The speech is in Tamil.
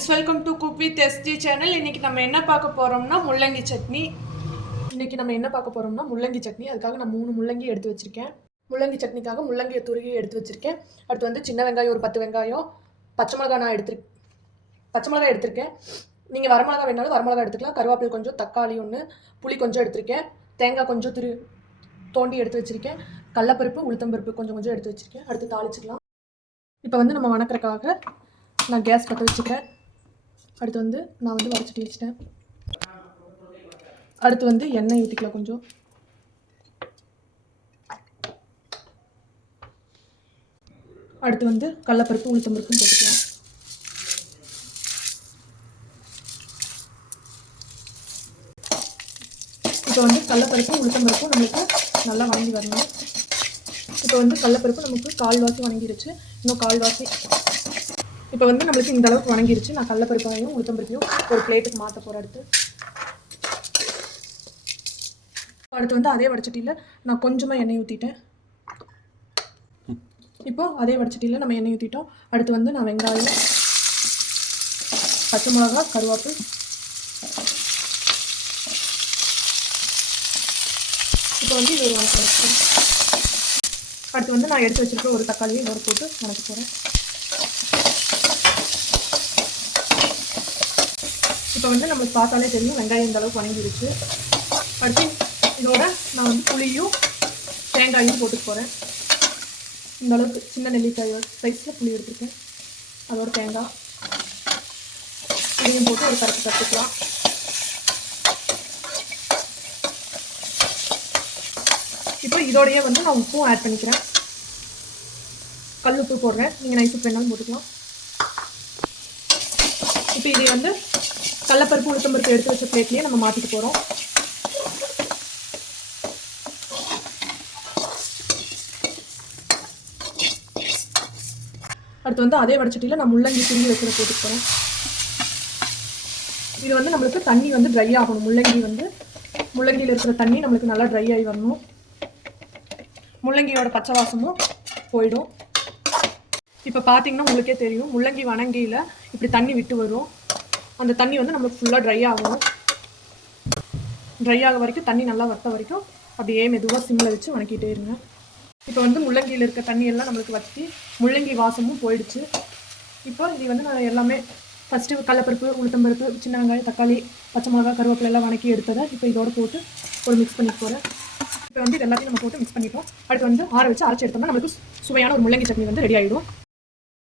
Friends, welcome to cook with SG channel. இன்றைக்கி நம்ம என்ன பார்க்க போகிறோம்னா முள்ளங்கி சட்னி. அதுக்காக நான் 3 முள்ளங்கி எடுத்து வச்சுருக்கேன். முள்ளங்கி சட்னிக்காக முள்ளங்கியை துருகி எடுத்து வச்சுருக்கேன். அடுத்து வந்து சின்ன வெங்காயம் ஒரு 10 வெங்காயம், பச்சை மிளகாய் எடுத்திருக்கேன். நீங்கள் வரமிளகா வேணாலும் வரமிளகா எடுத்துக்கலாம். கருவேப்பிலை கொஞ்சம், தக்காளி ஒன்று, புளி கொஞ்சம் எடுத்திருக்கேன். தேங்காய் கொஞ்சம் தோண்டி எடுத்து வச்சுருக்கேன். கடலப்பருப்பு, உளுத்தம்பருப்பு கொஞ்சம் எடுத்து வச்சுருக்கேன். அடுத்து தாளிச்சிக்கலாம். இப்போ வந்து நம்ம வணக்கறக்காக நான் கேஸ் பற்ற வச்சுக்கிறேன். அடுத்து வந்து நான் வந்து வரைச்சிட்டு வச்சிட்டேன். அடுத்து வந்து எண்ணெய் ஊற்றிக்கலாம் கொஞ்சம். அடுத்து வந்து கடலப்பருப்பு உளுத்தம்பருப்பும் போட்டுக்கலாம். இப்போ வந்து கடலப்பருப்பும் உளுத்தம்பருப்பும் நம்மளுக்கு நல்லா வணங்கி வரணும். இப்போ வந்து கடலப்பருப்பு நமக்கு கால்வாசி வணங்கிருச்சு. இன்னும் கால்வாசி. இப்போ வந்து நம்மளுக்கு இந்த அளவுக்கு வணங்கிருச்சு. நான் கடலப்பருப்பையும் உளுத்தம்பருப்பையும் ஒரு பிளேட்டுக்கு மாற்ற போகிறேன். அடுத்து வந்து அதே வடச்சட்டியில் நான் கொஞ்சமாக எண்ணெய் ஊற்றிட்டேன். இப்போ அதே வடச்சட்டியில் நம்ம எண்ணெய் ஊற்றிட்டோம். அடுத்து வந்து நான் வெங்காயம், பச்சை மிளகா, கருவேப்பிலை, இப்போ வந்து இது ஒரு வணக்கம். அடுத்து வந்து நான் எடுத்து வச்சுருக்க ஒரு தக்காளியை இதோட போட்டு வணக்க போகிறேன். இப்போ வந்து நம்மளுக்கு பார்த்தாலே தெரியும் வெங்காயம் இந்த அளவுக்கு வணங்கிடுச்சு. அடுத்து இதோட நான் வந்து புளியும் தேங்காயும் போட்டு போகிறேன். இந்த அளவுக்கு சின்ன நெல்லிக்காய் சைஸில் புளி எடுத்துருக்கேன். அதோட தேங்காய் புளியும் போட்டு ஒரு கரைச்சிக்கலாம். இப்போ இதோடையே வந்து நான் உப்பும் ஆட் பண்ணிக்கிறேன். கல் உப்பு போடுறேன். நீங்கள் நைஸ் உப்பு வேணாலும் போட்டுக்கலாம். இப்போ இதை வந்து கடலப்பருப்பு உளுத்தம்பருப்பு எடுத்து வச்ச பிளேட்லேயே நம்ம மாற்றிட்டு போகிறோம். அடுத்து வந்து அதே வடச்சட்டியில் நான் முள்ளங்கி துருவி வைக்கிற போட்டுட்டு போகிறேன். இது வந்து நம்மளுக்கு தண்ணி வந்து ட்ரை ஆகணும். முள்ளங்கியில் இருக்கிற தண்ணி நம்மளுக்கு நல்லா ட்ரை ஆகி வரணும். முள்ளங்கியோட பச்சை வாசமும் போயிடும். இப்போ பார்த்தீங்கன்னா உங்களுக்கே தெரியும், முள்ளங்கி வணங்கியில் இப்படி தண்ணி விட்டு வரும். அந்த தண்ணி வந்து நம்மளுக்கு ஃபுல்லாக ட்ரை ஆகும். ட்ரை ஆக வரைக்கும், தண்ணி நல்லா வற்ற வரைக்கும் அப்படியே மெதுவாக சிம்மில் வச்சு வணக்கிட்டே இருங்க. இப்போ வந்து முள்ளங்கியில் இருக்க தண்ணியெல்லாம் நம்மளுக்கு வற்றி முள்ளங்கி வாசமும் போயிடுச்சு. இப்போ இது வந்து நான் எல்லாமே ஃபஸ்ட்டு கடலப்பருப்பு, உளுத்தம்பருப்பு, சின்ன வெங்காயம், தக்காளி, பச்சை மிளகா, கருவேப்பிலை எல்லாம் வணக்கி எடுத்ததை இப்போ இதோட போட்டு ஒரு மிக்ஸ் பண்ணி போகிறேன். இப்போ வந்து இது எல்லாத்தையும் நம்ம போட்டு மிக்ஸ் பண்ணிட்டோம். அடுத்து வந்து ஆற வச்சு அரைச்சி எடுத்தோம்னா நம்மளுக்கு சுவையான ஒரு முள்ளங்கி சட்னி வந்து ரெடி ஆகிடும்.